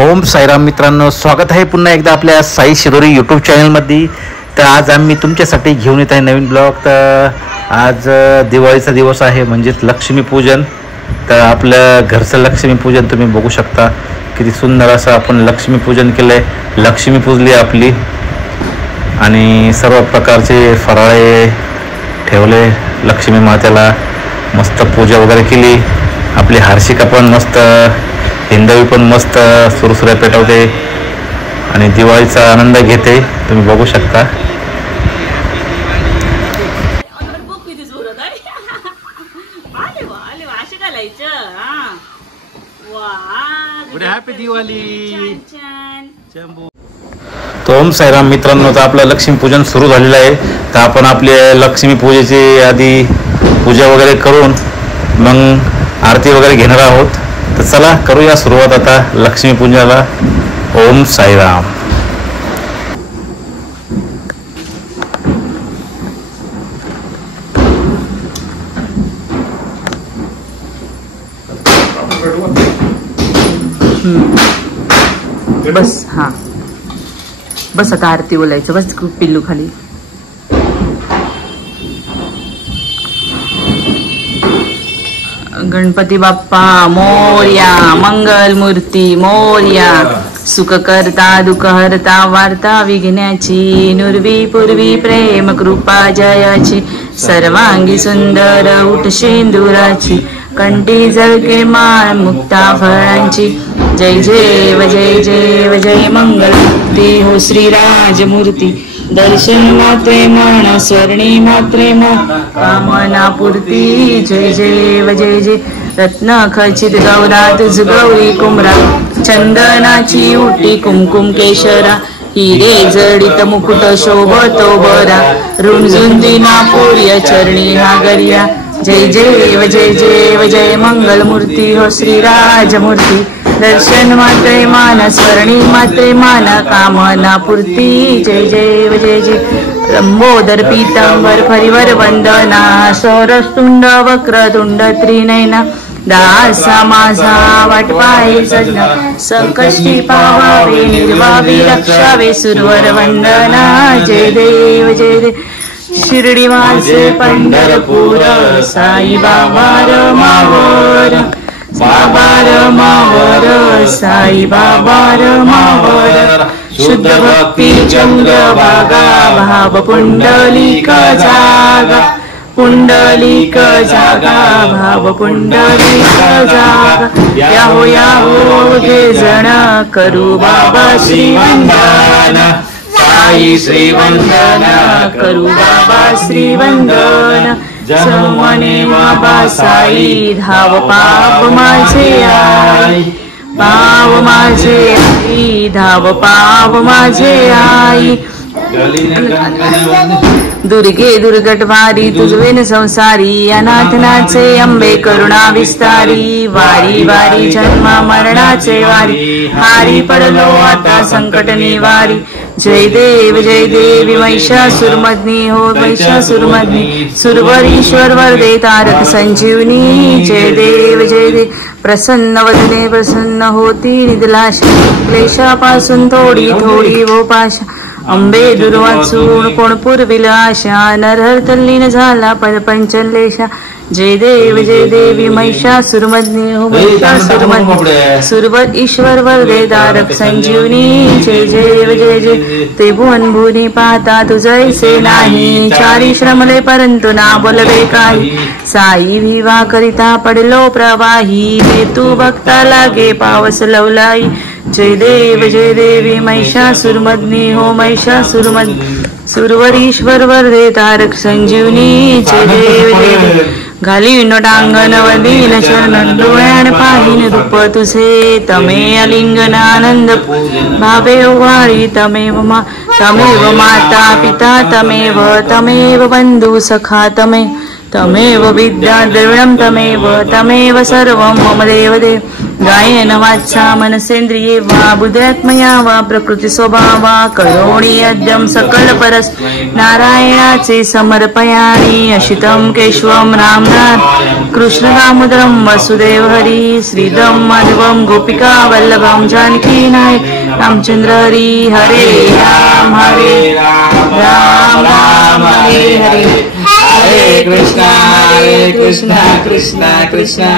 ओम साईराम मित्रांनो, स्वागत आहे पुन्हा एकदा आपल्या साई शिरोरी यूट्यूब चॅनलमध्ये. तर आज आम्ही तुमच्यासाठी घेऊन येत आहे नवीन ब्लॉग. तर आज दिवाळीचा दिवस आहे, म्हणजेच लक्ष्मीपूजन. तर आपलं घरचं लक्ष्मीपूजन तुम्ही बघू शकता. किती सुंदर असं आपण लक्ष्मीपूजन केलं आहे. लक्ष्मी पूजली आपली आणि सर्व प्रकारचे फराळे ठेवले लक्ष्मी मातेला. मस्त पूजा वगैरे केली. आपली हर्षिका पण मस्त, हिंदवी पण मस्त सुरसुऱ्या पेटवते आणि दिवाळीचा आनंद घेते. तुम्ही बघू शकता. हॅपी दिवाळी. तर ओम साईराम मित्रांनो, तर आपलं लक्ष्मीपूजन सुरू झालेलं आहे. तर आपण आपले लक्ष्मी पूजेची आधी पूजा वगैरे करून मग आरती वगैरे घेणार आहोत. तर चला करूया सुरुवात आता लक्ष्मीपूजनाला. ओम साईराम. बस. हा बस, आता आरती बोलायचं. बस पिल्लू खाली. गणपती बाप्पा मोरया, मंगल मूर्ती मोरया. सुख करता दुःख हरता वार्ता विघ्नाची. नुर्वी पूर्वी प्रेम कृपा जयाची. सर्वांगी सुंदर उठ शेंदुराची. कंठी झळके माळ मुक्ता फळांची. जय जय जय जय जय मंगल मूर्ती हो श्रीराजमूर्ती. दर्शन मात्रे मन स्वर्णी मात्रे मन कामना पूर्ती. जय जय जय जय. रत्न खचित गौरा तुझ गौरी कुमरा. चंदनाची उटी कुमकुम केशरा. हिरे जडित मुकुट शोभतो बरा. रुंजुंदी नापूर्य चरणी नागरिया. जय जय जय जय जय मंगल मूर्ती हो श्रीराजमूर्ती. दर्शन मात्रे मान स्वर्णी मात्रे मान कामना पूर्ती. जय जय जय जय. लंबोदर पीतांबर फरीवर वंदना. सौरस्तुंड वक्रतुंड त्रिनयना. दासा माझा वाट पाहे सजना. संकष्टी पावावे निर्वावी रक्षावे सुरवर वंदना. जय देव जय देव. शिर्डी वासे पंढरपूर. साई बाबा रमावर. बाबा रमावर. साई बाबा रमावर. शुद्ध भक्ती चंद्रभागा. भाव पुंडलिक जागा. पुंडलिक जागा. भाव पुंडलिक जागा. याहो याहो घे जण करू बाबा श्रीवंदन. साई श्रीवंदन करू बाबा श्रीवंदन. समने बाबा साई धाव पाप माझे आई. पाव माझे आई धाव पाव माझे आई. दुर्गे दुर्गटवारी तुझवेन संसारी. अनाथनाचे अंबे करुणा विस्तारी. वारी वारी जन्मा मरणाचे वारी. हारी पडलो आता संकट निवारी. जय देव जय देवी महिषासुरमर्दिनी हो महिषासुरमर्दिनी. सुरवरीश्वर वरदे तारक संजीवनी. जय देव जय देव. प्रसन्न वदने प्रसन्न होती निदलाशा. क्लेशापासून थोडी थोडी वो पाशा. अंबे दुर्वाचून कोण पुरविल आशा. नरहर तल्लीन झाला पंचलेशा. जय देव जय देवी महिषासुरमर्दिनी हो महिषासुरमर्दिनी. सुरवर ईश्वर वरदे तारक संजीवनी. जय जय जय जय. ते भुवन भुनी पाहता तुझैसे नाही. चारी श्रमले परंतु ना बोलवे काही. साई विवा करिता पडलो प्रवाही. हेतू भक्ता लागे पावस लवलाई. जय देव जय देवी महिषासुरमर्दिनी हो महिषासुरमर्दिनी. सुरवरीश्वर वरदे तारक संजीवनी. जय देव जय देव. घालीन टांगण वदीन शरण डोळ्यान पाहिन रूप तुझे. तमे अलिंगन आनंद भावे वाळी. तमेव माता पिता तमेव. तमेव बंधू सखा तमेव. तमेव विद्या द्रविणं तमेव. तमेव सर्वं मम देव देव. गायेन वाचा मनसेंद्रिये वा बुद्ध्यात्मया वा प्रकृती स्वभावा करोणी यज्ञं सकल परस नारायणाचे समर्पयामि अशितं केशवं रामनाथ कृष्ण दामोदरं वसुदेव हरी श्रीदं माधवं गोपिका वल्लभं जानकी नायक रामचंद्र हरी हरे राम राम हरे हरे हरे कृष्णा कृष्णा कृष्णा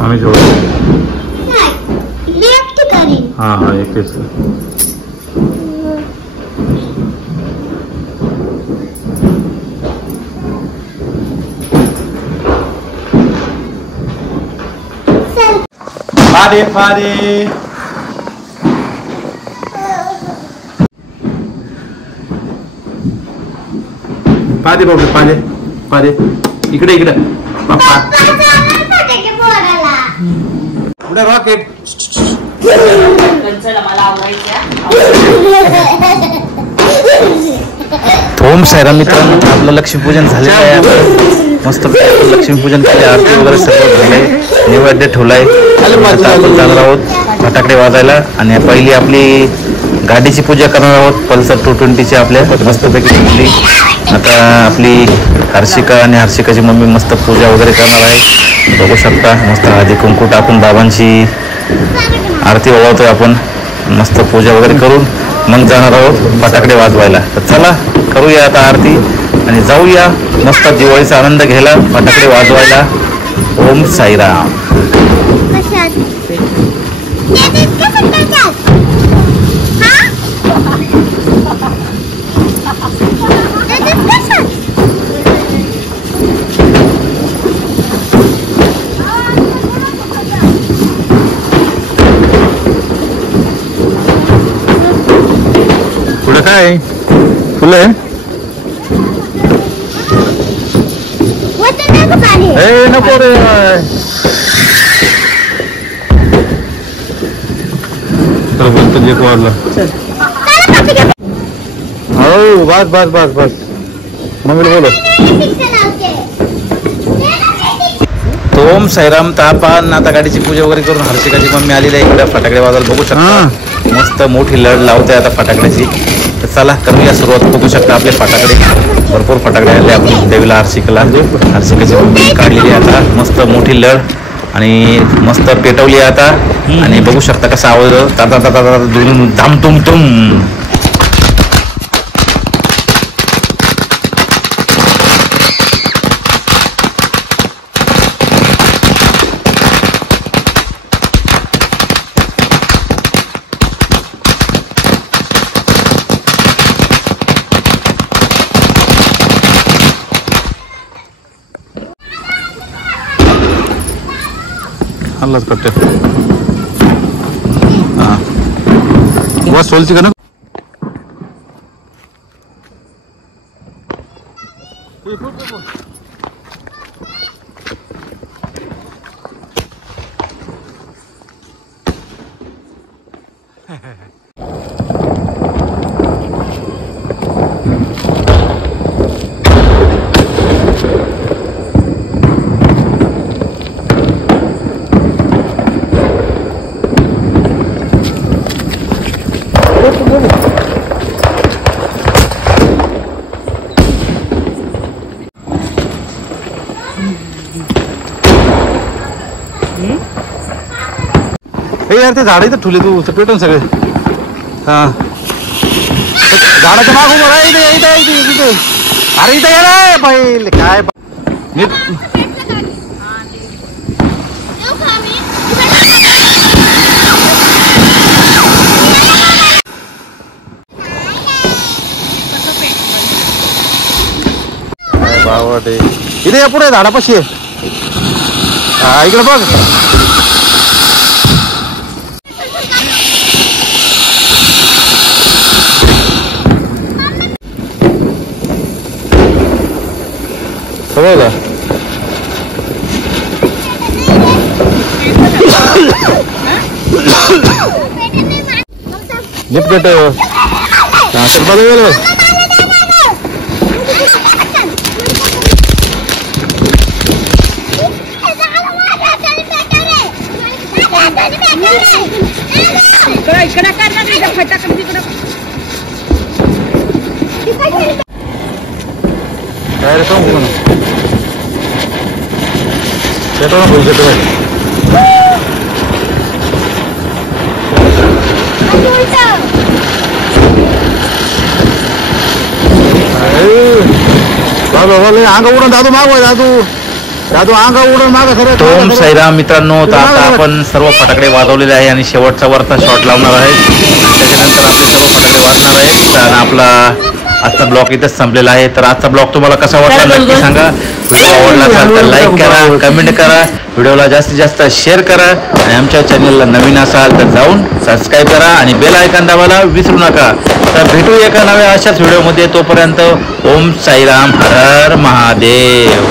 आम्ही जोड हाँ हाँ एक फादे फादे पादे बाबा पादे पादे इकडे इकडे पप्पा पुढे रॉकेट ओम साईराम मित्रांनो आपलं लक्ष्मीपूजन झालेलं आहे मस्त लक्ष्मीपूजन केले आरती वगैरे सर्व झालंय नैवेद्य ठेवलाय आता आपण जाणार आहोत फटाकडे वाजायला आणि पहिली आपली गाडीची पूजा करणार आहोत पल्सर 220ची आपल्या मस्तपैकी ठेवली आता आपली हर्षिका आणि हर्षिकाची मम्मी मस्त पूजा वगैरे करणार आहे बघू शकता मस्त हळदी कुंकू टाकून बाबांची आरती ओवाळतोय आपण मस्त पूजा वगैरे करून मग जाणार आहोत फटाकडे वाजवायला तर चला करूया आता आरती आणि जाऊया मस्त दिवाळीचा आनंद घ्यायला फटाकडे वाजवायला ओम साईराम पुढे काय फुलं आहे नको रे गणपती वाढला हो बस बस बस बस मम्मीला बोलो ओम साईराम तापान आता गाडीची पूजा वगैरे करून हर्षिकाची मम्मी आलेली आहे इकडे फटाकडे वाजवायला बघू शकता मस्त मोठी लढ लावते आता फटाकड्याची तर चला करूया सुरुवात बघू शकता आपले फटाकडे भरपूर फटाकडे आले आपण देवीला हर्षिकाची मम्मी काढलेली आता मस्त मोठी लढ आणि मस्त पेटवली आता आणि बघू शकता कसा आवाज ताता ताता धाम तुम तुम अल्लाच करते हाँ बस सोलची का ना यार ते झाड इथं ठुले तू पेटून सगळे हा झाडाच्या माग उभं राहा इथे अरे इथं या रे पहिले काय नीट बावटे इथे या पुढे झाडापाशी इकडे बघ. सगळं का लिफ्ट देतो. काय रे तो येतो ना बोलतो. अंग उडून दादू मागवाय दादू अंग उडून माग खरं. ओम साईराम मित्रांनो, तर आता आपण सर्व फटाकडे वाजवलेले आहे आणि शेवटचा वरचा शॉट लावणार आहे. त्याच्यानंतर आपले सर्व फटाकडे वाजणार आहेत आणि आपला आजचा ब्लॉग इथंच संपलेला आहे. तर आजचा ब्लॉग तुम्हाला कसा वाटला नक्की सांगा. व्हिडिओ आवडला असेल तर लाईक करा, कमेंट करा, व्हिडिओला जास्तीत जास्त शेअर करा आणि आमच्या चॅनलला नवीन असाल तर जाऊन सबस्क्राईब करा आणि बेल आयकॉन दाबायला विसरू नका. तर भेटू एका नव्या अशाच व्हिडिओमध्ये. तोपर्यंत ओम साईराम, हर हर महादेव.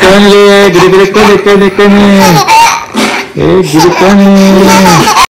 कणले गिरी गिरी कणे कणे कणे.